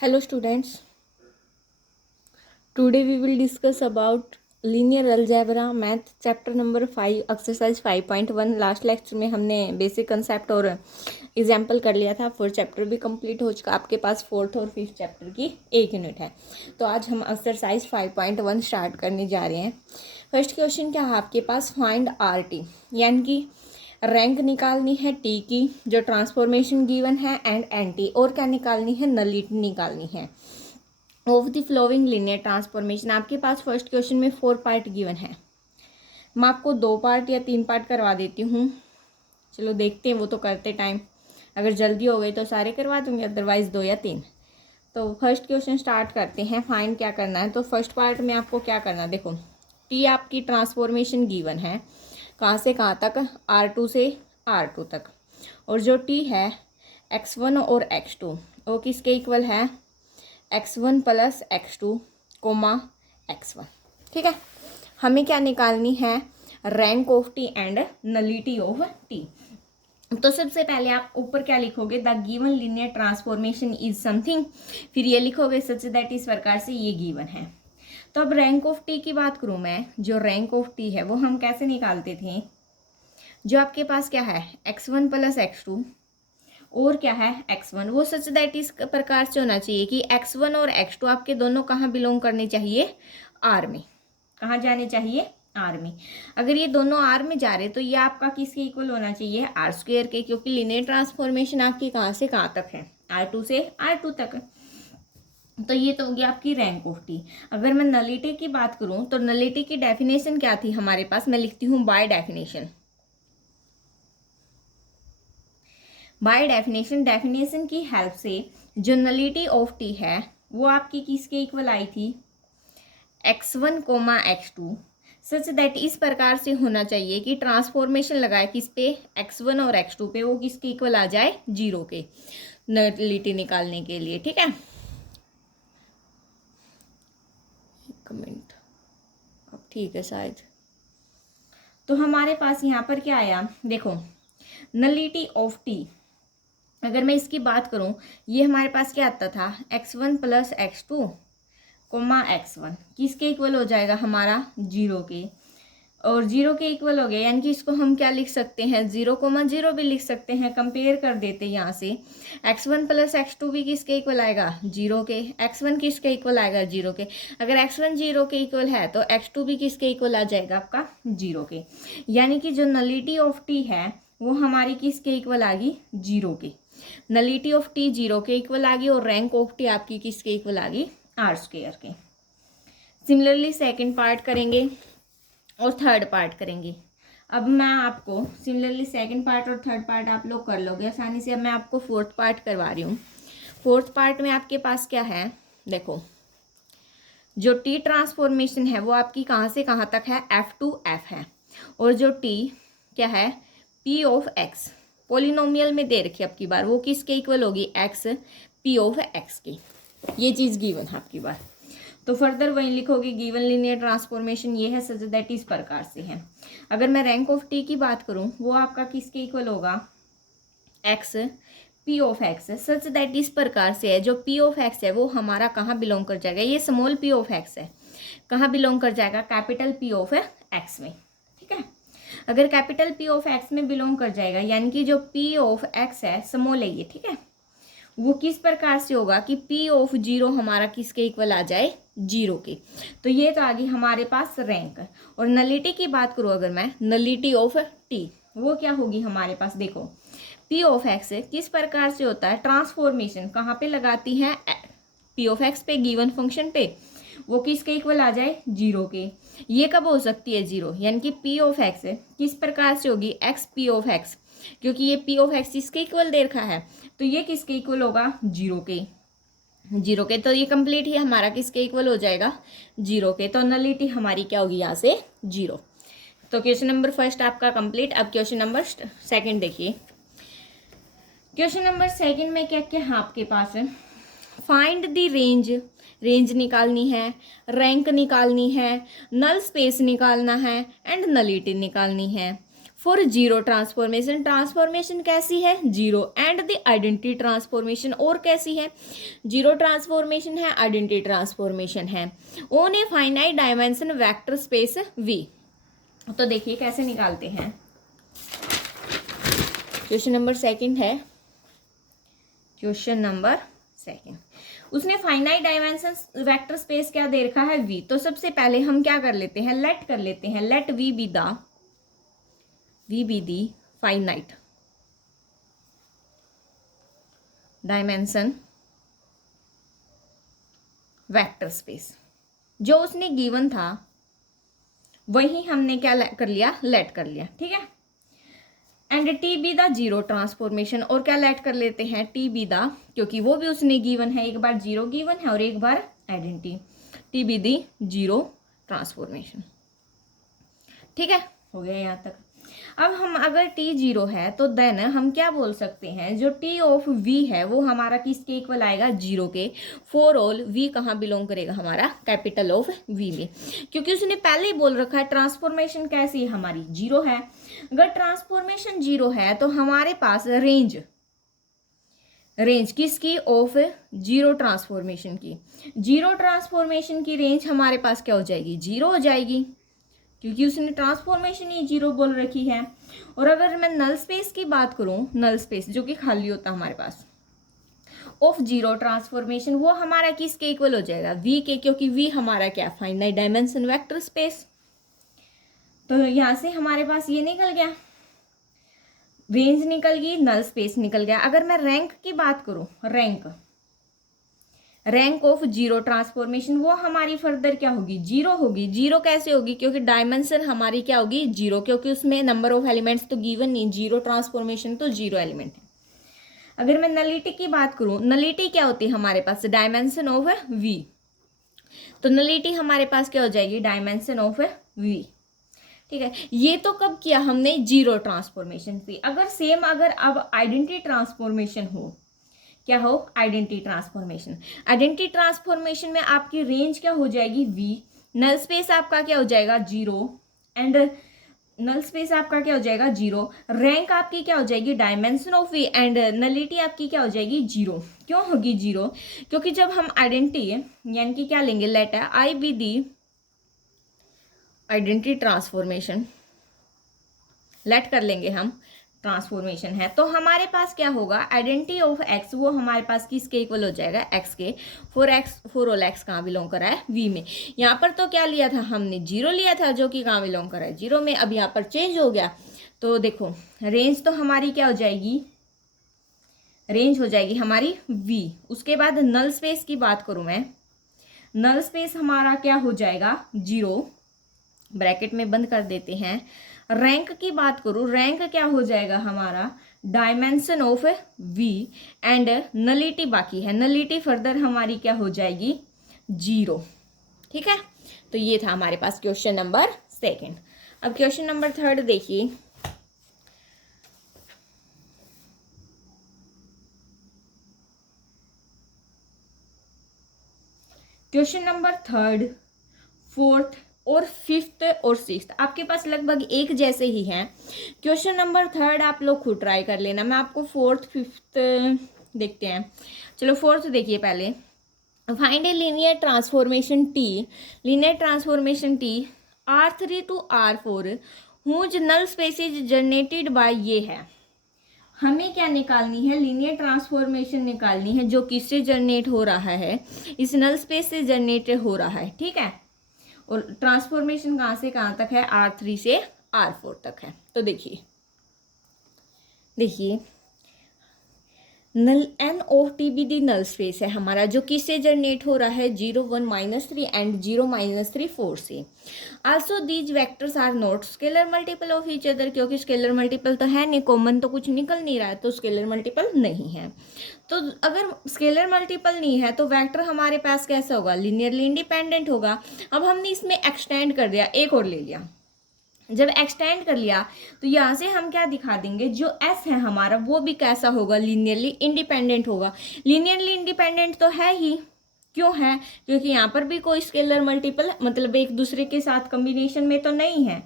Hello students, today we will discuss about linear algebra math chapter number 5 exercise 5.1। Last lecture में हमने basic concept और example कर लिया था। 4 चैप्टर भी कंप्लीट हो चुका। आपके पास 4th और 5th चैप्टर की एक यूनिट है। तो आज हम एक्सरसाइज 5.1 स्टार्ट करने जा रहे हैं। फर्स्ट क्वेश्चन क्या है आपके पास, फाइंड आर टी, यानी कि रैंक निकालनी है टी की जो ट्रांसफॉर्मेशन गिवन है, एंड एन टी, और क्या निकालनी है, नलिटी निकालनी है of the flowing linear transformation. आपके पास फर्स्ट क्वेश्चन में 4 पार्ट गिवन है। मैं आपको 2 पार्ट या 3 पार्ट करवा देती हूँ। चलो देखते हैं, वो तो करते टाइम अगर जल्दी हो गई तो सारे करवा दूँगी, अदरवाइज 2 या 3। तो फर्स्ट क्वेश्चन स्टार्ट करते हैं। फाइंड क्या करना है, तो फर्स्ट पार्ट में आपको क्या करना है, देखो टी आपकी ट्रांसफॉर्मेशन गिवन है, कहाँ से कहाँ तक, R2 से R2 तक, और जो टी है x1 और x2 वो किसके इक्वल है, x1 plus x2 coma x1। ठीक है, हमें क्या निकालनी है, rank of T and nullity of T. तो सबसे पहले आप ऊपर क्या लिखोगे, the given linear transformation is something, फिर ये लिखोगे सच दैट, इस प्रकार से ये गिवन है। तो अब रैंक ऑफ टी की बात करूँ मैं, जो रैंक ऑफ टी है वो हम कैसे निकालते थे, जो आपके पास क्या है x1 प्लस x2 और क्या है x1, वो सच दैट इस प्रकार से होना चाहिए कि x1 और x2 आपके दोनों कहाँ बिलोंग करने चाहिए, आर में। कहाँ जाने चाहिए, आर में। अगर ये दोनों आर में जा रहे तो ये आपका किसके इक्वल होना चाहिए, आर स्क्वेयर के, क्योंकि लीनियर ट्रांसफॉर्मेशन आपकी कहाँ से कहाँ तक है, R2 से R2 तक। तो ये तो हो गया आपकी रैंक ऑफ टी। अगर मैं नलिटी की बात करूं तो नलिटी की डेफिनेशन क्या थी हमारे पास, मैं लिखती हूँ by definition. By definition, definition की हेल्प से जो नलिटी ऑफ टी है वो आपकी किसके इक्वल आई थी, x1 coma x2, such that इस प्रकार से होना चाहिए कि ट्रांसफॉर्मेशन लगाए किस पे, x1 और x2 पे, वो किसके इक्वल आ जाए, 0 के, नलिटी निकालने के लिए। ठीक है, एक मिनट, अब ठीक है शायद। तो हमारे पास यहाँ पर क्या आया, देखो नलिटी ऑफ टी, अगर मैं इसकी बात करूं, ये हमारे पास क्या आता था, x1 plus x2 coma x1 किसके इक्वल हो जाएगा हमारा, 0 के, और 0 के इक्वल हो गया, यानी कि इसको हम क्या लिख सकते हैं, 0,0 भी लिख सकते हैं। कंपेयर कर देते हैं यहाँ से, x1 प्लस x2 भी किसके इक्वल आएगा, 0 के, x1 किसके इक्वल आएगा, 0 के। अगर x1 0 के इक्वल है तो x2 भी किसके इक्वल आ जाएगा, आपका 0 के। यानी कि जो नलिटी ऑफ टी है वो हमारी किसके इक्वल आ गई, 0 के। नलिटी ऑफ टी 0 के इक्वल आ गई, और रैंक ऑफ टी आपकी किसके इक्वल आ गई, आर स्क्वायर के। सिमिलरली सेकंड पार्ट करेंगे और थर्ड पार्ट करेंगे। अब मैं आपको सिमिलरली सेकंड पार्ट और थर्ड पार्ट आप लोग कर लोगे आसानी से। अब मैं आपको फोर्थ पार्ट करवा रही हूँ। फोर्थ पार्ट में आपके पास क्या है, देखो जो टी ट्रांसफॉर्मेशन है वो आपकी कहाँ से कहाँ तक है, F to F है, और जो टी क्या है, P ऑफ X पोलिनोमियल में दे रखी है आपकी बार, वो किसके इक्वल होगी, X P ऑफ X की। ये चीज़ गिवन है आपकी बार। तो फर्दर वहीं लिखोगे, गिवन लीनियर ट्रांसफॉर्मेशन ये है सच दैट इस प्रकार से है। अगर मैं रैंक ऑफ टी की बात करूं, वो आपका किसके इक्वल होगा, x P of x, such that इस प्रकार से है। जो पी ऑफ एक्स है वो हमारा कहाँ बिलोंग कर जाएगा, ये स्मॉल पी ऑफ एक्स है, कहाँ बिलोंग कर जाएगा, कैपिटल पी ऑफ एक्स में। ठीक है, अगर कैपिटल पी ऑफ एक्स में बिलोंग कर जाएगा, यानी कि जो पी ऑफ एक्स है स्मॉल है ये, ठीक है, वो किस प्रकार से होगा कि P ऑफ 0 हमारा किसके इक्वल आ जाए, 0 के। तो ये तो आ गई हमारे पास रैंक। और नलिटी की बात करूँ अगर मैं, नलिटी ऑफ टी वो क्या होगी हमारे पास, देखो P ऑफ एक्स किस प्रकार से होता है, ट्रांसफॉर्मेशन कहाँ पे लगाती है, P ऑफ एक्स पे, गिवन फंक्शन पे, वो किसके इक्वल आ जाए, 0 के। ये कब हो सकती है 0, यानी कि P ऑफ एक्स किस प्रकार से होगी, एक्स P ऑफ एक्स, क्योंकि ये P ऑफ एक्स इसके इक्वल दे रखा है, तो ये किसके इक्वल होगा, 0 के। 0 के, तो ये कंप्लीट ही हमारा किसके इक्वल हो जाएगा, 0 के। तो नलिटी हमारी क्या होगी यहाँ से, 0। तो क्वेश्चन नंबर फर्स्ट आपका कंप्लीट। अब क्वेश्चन नंबर सेकंड देखिए। क्वेश्चन नंबर सेकंड में क्या क्या है आपके पास, है फाइंड द रेंज, रेंज निकालनी है, रैंक निकालनी है, नल स्पेस निकालना है, एंड नलिटी निकालनी है। फॉर जीरो ट्रांसफॉर्मेशन, ट्रांसफॉर्मेशन कैसी है, zero, and the identity transformation, और कैसी है, जीरो ट्रांसफॉर्मेशन है, आइडेंटिटी ट्रांसफॉर्मेशन है, on a finite dimension vector space V. तो देखिए कैसे निकालते हैं। क्वेश्चन नंबर सेकंड है, क्वेश्चन नंबर सेकंड, उसने फाइनाइट डायमेंशन वेक्टर स्पेस क्या दे रखा है, वी। तो सबसे पहले हम क्या कर लेते हैं, लेट कर लेते हैं, let V be the finite dimension vector space. जो उसने गिवन था वही हमने क्या कर लिया, लेट कर लिया, ठीक है। And T be the zero transformation, और क्या लेट कर लेते हैं, टी बी द, क्योंकि वो भी उसने गिवन है, एक बार जीरो गिवन है और एक बार identity, T B the zero transformation, ठीक है, हो गया यहाँ तक। अब हम अगर टी जीरो है तो देन हम क्या बोल सकते हैं, जो टी ऑफ वी है वो हमारा किसके इक्वल आएगा, जीरो के। फॉर ऑल वी कहाँ बिलोंग करेगा, हमारा कैपिटल ऑफ वी में, क्योंकि उसने पहले ही बोल रखा है ट्रांसफॉर्मेशन कैसी है, हमारी जीरो है। अगर ट्रांसफॉर्मेशन जीरो है तो हमारे पास रेंज किसकी, ऑफ जीरो ट्रांसफॉर्मेशन की, जीरो ट्रांसफॉर्मेशन की रेंज हमारे पास क्या हो जाएगी, जीरो हो जाएगी, क्योंकि उसने ट्रांसफॉर्मेशन ही जीरो बोल रखी है। और अगर मैं नल स्पेस की बात करूं, नल स्पेस जो कि खाली होता है हमारे पास ऑफ जीरो ट्रांसफॉर्मेशन, वो हमारा किसके इक्वल हो जाएगा, वी के, क्योंकि वी हमारा क्या, फाइनाइट डायमेंशन वेक्टर स्पेस। तो यहां से हमारे पास ये निकल गया, रेंज निकल गई, नल स्पेस निकल गया। अगर मैं रैंक की बात करूं, रैंक ऑफ जीरो ट्रांसफॉर्मेशन, वो हमारी फर्दर क्या होगी, जीरो होगी। जीरो कैसे होगी, क्योंकि डायमेंशन हमारी क्या होगी, जीरो, क्योंकि उसमें नंबर ऑफ एलिमेंट्स तो गिवन नहीं, जीरो ट्रांसफॉर्मेशन तो जीरो एलिमेंट है। अगर मैं नलिटी की बात करूं, नलिटी क्या होती है हमारे पास, डायमेंशन ऑफ वी, तो नलिटी हमारे पास क्या हो जाएगी, डायमेंशन ऑफ वी, ठीक है। ये तो कब किया हमने, जीरो ट्रांसफॉर्मेशन से। अगर सेम अगर अब आइडेंटिटी ट्रांसफॉर्मेशन हो, क्या हो, आइडेंटिटी ट्रांसफॉर्मेशन, आइडेंटिटी ट्रांसफॉर्मेशन में आपकी रेंज क्या हो जाएगी, वी, नल स्पेस आपका क्या हो जाएगा, जीरो, एंड नल स्पेस आपका क्या हो जाएगा, जीरो, रैंक आपकी क्या हो जाएगी, dimension of V, and nullity आपकी क्या हो जाएगी, जीरो। क्यों होगी जीरो, क्योंकि जब हम आइडेंटिटी यानी कि क्या लेंगे, let I be the identity transformation, let कर लेंगे हम, ट्रांसफॉर्मेशन है, तो हमारे पास क्या होगा, आइडेंटिटी ऑफ एक्स, वो हमारे पास किसके इक्वल हो जाएगा, एक्स के। फॉर ऑल एक्स कहाँ बिलोंग कर रहा है, वी में। यहाँ पर तो क्या लिया था हमने, जीरो लिया था, जो कि कहाँ बिलोंग कर रहा है, जीरो में। अब यहाँ पर चेंज हो गया, तो देखो रेंज तो हमारी क्या हो जाएगी, रेंज हो जाएगी हमारी वी। उसके बाद नल स्पेस की बात करूँ मैं, नल स्पेस हमारा क्या हो जाएगा, जीरो, ब्रैकेट में बंद कर देते हैं। रैंक की बात करूं, रैंक क्या हो जाएगा हमारा, dimension of V, and nullity बाकी है, नलिटी फर्दर हमारी क्या हो जाएगी, जीरो, ठीक है। तो ये था हमारे पास क्वेश्चन नंबर सेकंड। अब क्वेश्चन नंबर थर्ड देखिए, क्वेश्चन नंबर थर्ड, फोर्थ और फिफ्थ और सिक्स्थ आपके पास लगभग एक जैसे ही हैं। क्वेश्चन नंबर थर्ड आप लोग खुद ट्राई कर लेना, मैं आपको फोर्थ फिफ्थ देखते हैं। चलो फोर्थ देखिए पहले, find a linear transformation T, linear transformation T R3 to R4 whose null spaces generated by, ये है हमें क्या निकालनी है, लीनियर ट्रांसफॉर्मेशन निकालनी है, जो किससे जनरेट हो रहा है, इस नल स्पेस से जनरेट हो रहा है, ठीक है। और ट्रांसफॉर्मेशन कहाँ से कहाँ तक है, R3 से R4 तक है। तो देखिए null N of T B the null space है हमारा, जो किससे जनरेट हो रहा है, 0 1 -3 एंड 0 -3 4 से। Also these vectors are not scalar multiple of each other, क्योंकि स्केलर मल्टीपल तो है नहीं, कॉमन तो कुछ निकल नहीं रहा है, तो स्केलर मल्टीपल नहीं है। तो अगर स्केलर मल्टीपल नहीं है तो वेक्टर हमारे पास कैसा होगा, लीनियरली इंडिपेंडेंट होगा। अब हमने इसमें एक्सटेंड कर दिया, एक और ले लिया, जब एक्सटेंड कर लिया तो यहाँ से हम क्या दिखा देंगे, जो एस है हमारा वो भी कैसा होगा, लीनियरली इंडिपेंडेंट होगा। लीनियरली इंडिपेंडेंट तो है ही, क्यों है, क्योंकि यहाँ पर भी कोई स्केलर मल्टीपल मतलब एक दूसरे के साथ कॉम्बिनेशन में तो नहीं है।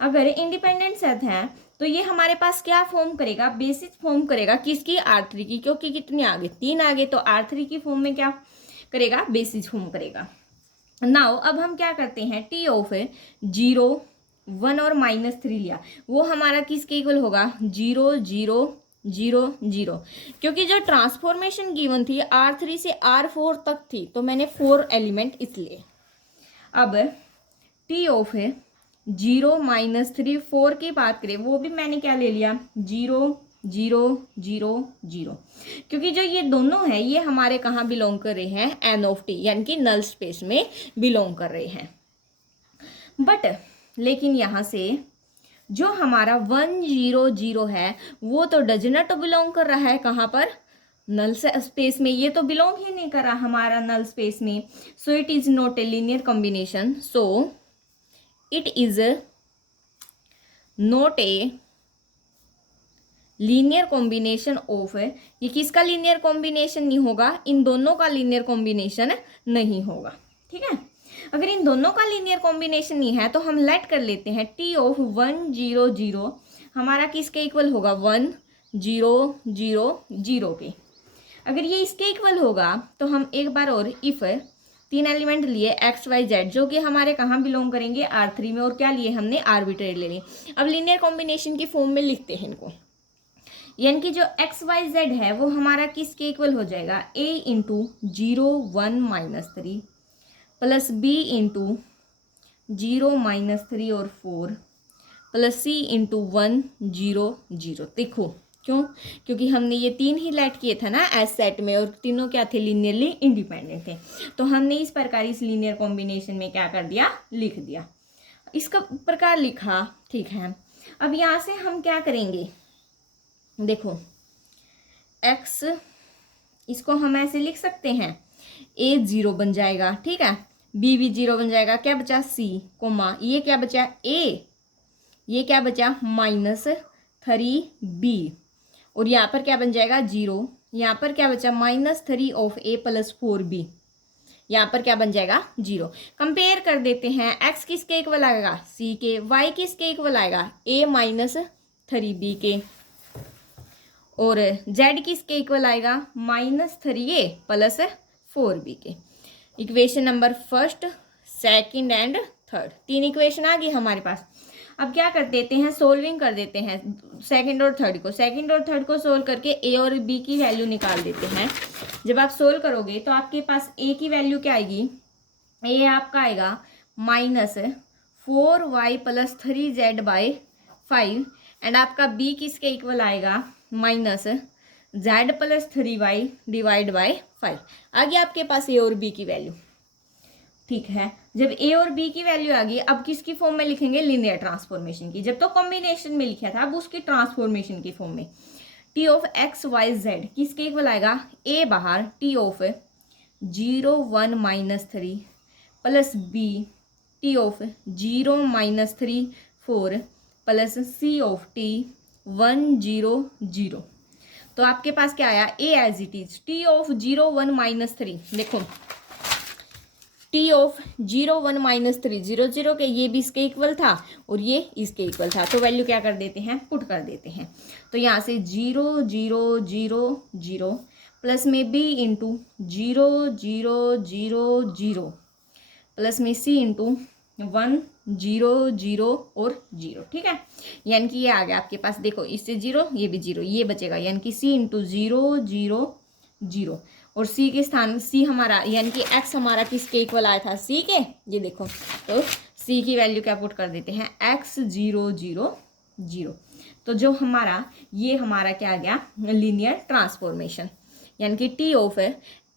अगर इंडिपेंडेंट सेट है तो ये हमारे पास क्या फॉर्म करेगा, बेसिस फॉर्म करेगा किसकी, R3 की, क्योंकि कितने आगे, 3 आगे, तो R3 की फॉर्म में क्या करेगा, बेसिस फॉर्म करेगा। नाउ अब हम क्या करते हैं, टी ऑफ 0 1 और -3 लिया, वो हमारा किसके इक्वल होगा, 0 0 0 0, क्योंकि जो ट्रांसफॉर्मेशन गिवन थी R3 से R4 तक थी, तो मैंने 4 एलिमेंट इसलिए। अब टी ऑफ 0 -3 4 की बात करें, वो भी मैंने क्या ले लिया, 0 0 0 0, क्योंकि जो ये दोनों है ये हमारे कहाँ बिलोंग कर रहे हैं, एन ऑफ टी, यानी कि नल स्पेस में बिलोंग कर रहे हैं। बट लेकिन यहाँ से जो हमारा 1 0 0 है वो तो डज नॉट बिलोंग कर रहा है कहाँ पर, नल स्पेस में, ये तो बिलोंग ही नहीं कर रहा हमारा नल स्पेस में। So it is not a linear combination, so it is not a linear combination of, ये किसका लीनियर कॉम्बिनेशन नहीं होगा, इन दोनों का लीनियर कॉम्बिनेशन नहीं होगा। ठीक है, अगर इन दोनों का लीनियर कॉम्बिनेशन नहीं है तो हम लेट कर लेते हैं टी ऑफ 1 0 0 हमारा किसके इक्वल होगा, 1 0 0 0 के। अगर ये इसके इक्वल होगा तो हम एक बार और इफ 3 एलिमेंट लिए x y z, जो कि हमारे कहाँ बिलोंग करेंगे, R3 में, और क्या लिए हमने, आर्बिट्रेरी ले लिए। अब लीनियर कॉम्बिनेशन की फॉर्म में लिखते हैं इनको, यानी कि जो x y z है वो हमारा किसके इक्वल हो जाएगा, a into 0 1 -3 plus b into 0 -3 और 4 प्लस c इंटू 1 0 0। देखो क्यों, क्योंकि हमने ये 3 ही लेट किए थे ना एस सेट में, और तीनों क्या थे, लीनियरली इंडिपेंडेंट थे, तो हमने इस प्रकार इस लीनियर कॉम्बिनेशन में क्या कर दिया, लिख दिया, इसका प्रकार लिखा। ठीक है, अब यहाँ से हम क्या करेंगे, देखो x, इसको हम ऐसे लिख सकते हैं, a 0 बन जाएगा, ठीक है, b भी 0 बन जाएगा, क्या बचा, c कोमा, ये क्या बचा, a, ये क्या बचा, -3b, और यहाँ पर क्या बन जाएगा, 0, यहाँ पर क्या बचा, -3 ऑफ a प्लस 4b, यहाँ पर क्या बन जाएगा, 0। कंपेयर कर देते हैं, x किसके इक्वल आएगा, c के, y किसके इक्वल आएगा, a -3b के, और z किसके इक्वल आएगा, -3a प्लस 4b के। Equation number first, second and third, 3 equation आ गई हमारे पास। अब क्या कर देते हैं, सोल्विंग कर देते हैं सेकंड और थर्ड को, सेकंड और थर्ड को सोल्व करके a और b की वैल्यू निकाल देते हैं। जब आप सोल्व करोगे तो आपके पास a की वैल्यू क्या आएगी, a आपका आएगा -4y plus 3z by 5, and आपका b किसके इक्वल आएगा, -z plus 3y divide by 5। आ गया आपके पास a और b की वैल्यू। ठीक है, जब a और b की वैल्यू आ गई, अब किसकी फॉर्म में लिखेंगे, लीनियर ट्रांसफॉर्मेशन की। जब तो कॉम्बिनेशन में लिखा था, अब उसकी ट्रांसफॉर्मेशन की फॉर्म में, t of x y z किसके इक्वल आएगा, a बाहर, t of 0 1 -3 plus b t of 0 -3 4 plus c of t 1 0 0। तो आपके पास क्या आया, a as it is, t of 0 1 -3, देखो t ऑफ 0 1 -3 0 0 के, ये भी इसके इक्वल था और ये इसके इक्वल था, तो वैल्यू क्या कर देते हैं, पुट कर देते हैं। तो यहाँ से 0 0 0 0 प्लस में b इंटू 0 0 0 0 प्लस में c इंटू 1 0 0 और 0। ठीक है, यानी कि ये आ गया आपके पास, देखो इससे 0, ये भी 0, ये बचेगा, यानी कि c इंटू 0 0 0, और c के स्थान c हमारा, यानी कि x हमारा किसके इक्वल आया था, c के, ये देखो, तो c की वैल्यू क्या पुट कर देते हैं, x 0 0 0। तो जो हमारा, ये हमारा क्या आ गया, लीनियर ट्रांसफॉर्मेशन, यानी कि t of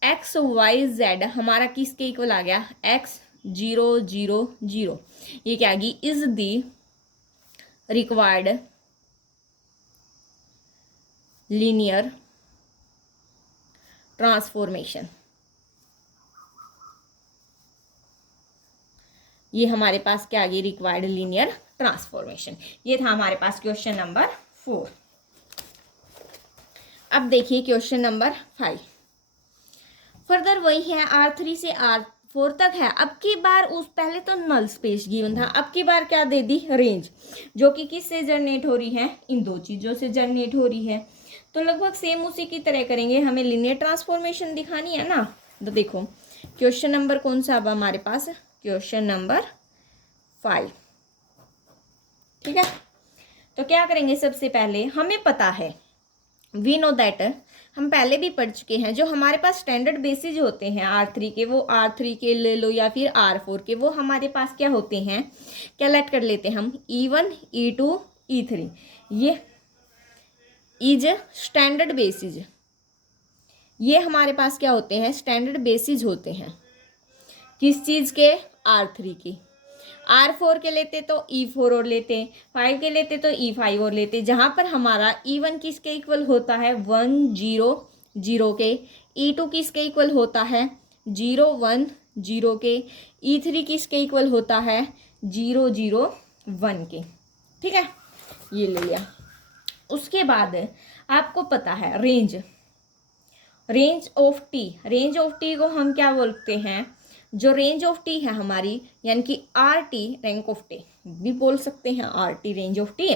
x y z हमारा किसके इक्वल आ गया, x 0 0 0, ये क्या आ गई, is the required linear transformation. ये हमारे पास क्या आ गई, रिक्वायर्ड लीनियर ट्रांसफॉर्मेशन। ये था हमारे पास क्वेश्चन नंबर 4। अब देखिए क्वेश्चन नंबर 5। फर्दर वही है, R3 से 4 तक है। अब की बार उस पहले तो नल स्पेस गिवन था, अब की बार क्या दे दी, रेंज, जो कि किससे जनरेट हो रही है, इन दो चीज़ों से जनरेट हो रही है। तो लगभग सेम उसी की तरह करेंगे, हमें लीनियर ट्रांसफॉर्मेशन दिखानी है ना। तो देखो क्वेश्चन नंबर कौन सा अब हमारे पास, क्वेश्चन नंबर 5, ठीक है। तो क्या करेंगे, सबसे पहले हमें पता है, वी नो दैट, हम पहले भी पढ़ चुके हैं, जो हमारे पास स्टैंडर्ड बेसिस होते हैं R3 के, वो R3 के ले लो या फिर R4 के, वो हमारे पास क्या होते हैं, क्या लेट कर लेते हैं हम, E1 E2 E3, ये इज स्टैंडर्ड बेसिस, ये हमारे पास क्या होते हैं, स्टैंडर्ड बेसिस होते हैं, किस चीज़ के, R3 की। R4 के लेते तो E4 और लेते, 5 के लेते तो E5 और लेते, जहाँ पर हमारा E1 किसके इक्वल होता है, 1 0 0 के, E2 किसके इक्वल होता है, 0 1 0 के, E3 किसके इक्वल होता है, 0 0 1 के, ठीक है, ये ले लिया। उसके बाद आपको पता है range, range of T, range of T को हम क्या बोलते हैं, जो रेंज ऑफ टी है हमारी, यानी कि R T, rank of T भी बोल सकते हैं, R T range of T,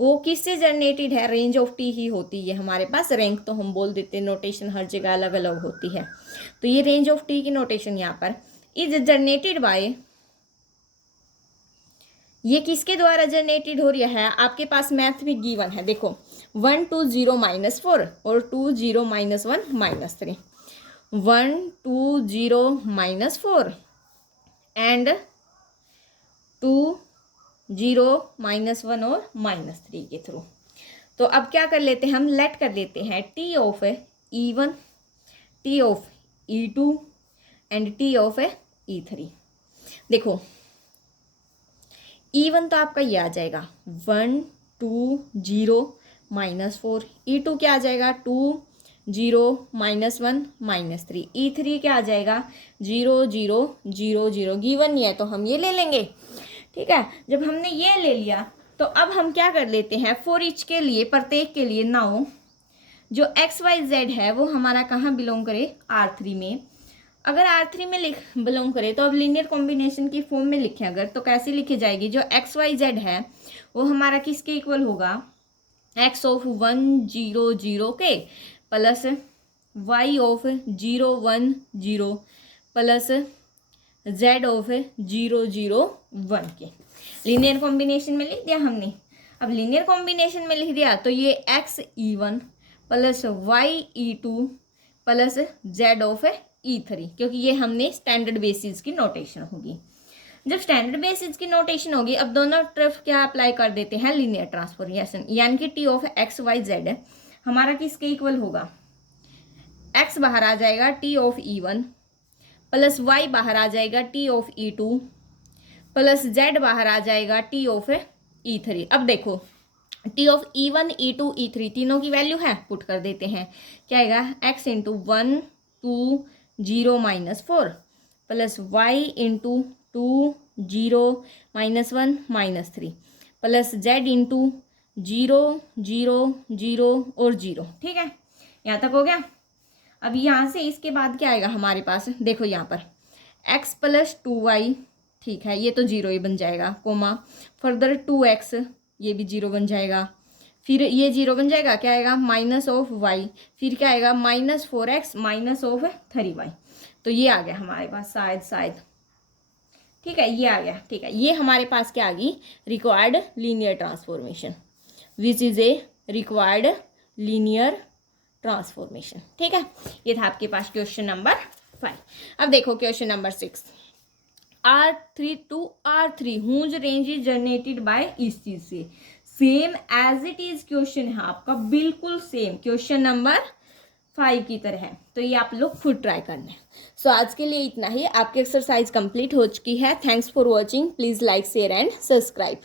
वो किससे जनरेटेड है, रेंज ऑफ टी ही होती है हमारे पास, रैंक तो हम बोल देते हैं, नोटेशन हर जगह अलग अलग होती है। तो ये रेंज ऑफ टी की नोटेशन यहाँ पर इज जनरेटेड बाय, ये किसके द्वारा जनरेटेड हो रही है, आपके पास मैथ में गिवन है, देखो 1 2 0 -4 और 2 0 -1 -3, 1 2 0 -4 एंड 2 0 -1 और -3 के थ्रू। तो अब क्या कर लेते हैं, हम लेट कर लेते हैं T of E1, T of E2 and T of E3। देखो E1 तो आपका ये आ जाएगा 1 2 0 -4, E2 क्या आ जाएगा 2 0 -1 -3, E3 क्या आ जाएगा 0 0 0 0, गिवन नहीं है तो हम ये ले लेंगे, ठीक है। जब हमने ये ले लिया तो अब हम क्या कर लेते हैं, फॉर ईच के लिए, प्रत्येक के लिए, नाउ जो XYZ है वो हमारा कहाँ बिलोंग करे, R3 में। अगर R3 में बिलोंग करे तो अब लीनियर कॉम्बिनेशन की फॉर्म में लिखें अगर, तो कैसे लिखी जाएगी, जो XYZ है वो हमारा किसके इक्वल होगा, x ऑफ 1 0 0 के plus y of 0 1 0 plus z of 0 0 1 के। लीनियर कॉम्बिनेशन में लिख दिया हमने। अब लीनियर कॉम्बिनेशन में लिख दिया तो ये x E1 plus y E2 plus z of E3, क्योंकि ये हमने स्टैंडर्ड बेसिस की नोटेशन होगी। जब स्टैंडर्ड बेसिस की नोटेशन होगी, अब दोनों तरफ क्या अप्लाई कर देते हैं, लीनियर ट्रांसफॉर्मेशन, यानी कि टी ऑफ XYZ हमारा किसके इक्वल होगा, x बाहर आ जाएगा T of E1 plus y बाहर आ जाएगा T of E2 plus z बाहर आ जाएगा टी ऑफ E3। अब देखो T of E1 E2 E3 तीनों की वैल्यू है, पुट कर देते हैं, क्या आएगा, x into 1 2 0 -4 plus y into 2 0 -1 -3 plus z into 0 0 0 और 0, ठीक है, यहाँ तक हो गया। अब यहाँ से इसके बाद क्या आएगा हमारे पास, देखो यहाँ पर x प्लस 2y, ठीक है, ये तो 0 ही बन जाएगा, कोमा फर्दर 2x, ये भी 0 बन जाएगा, फिर ये 0 बन जाएगा, क्या आएगा, माइनस ऑफ y, फिर क्या आएगा -4x माइनस ऑफ 3y। तो ये आ गया हमारे पास शायद, ठीक है, ये आ गया, ठीक है, ये हमारे पास क्या आ गई, required linear transformation, which is a required linear transformation, ठीक है। ये था आपके पास क्वेश्चन नंबर 5। अब देखो question number 6, R3 to R3 whose range is generated by, इस चीज से same as it is question है आपका, बिल्कुल सेम क्वेश्चन नंबर 5 की तरह है। तो ये आप लोग खुद ट्राई करना है। सो आज के लिए इतना ही, आपकी एक्सरसाइज कंप्लीट हो चुकी है। Thanks for watching, please like share and subscribe.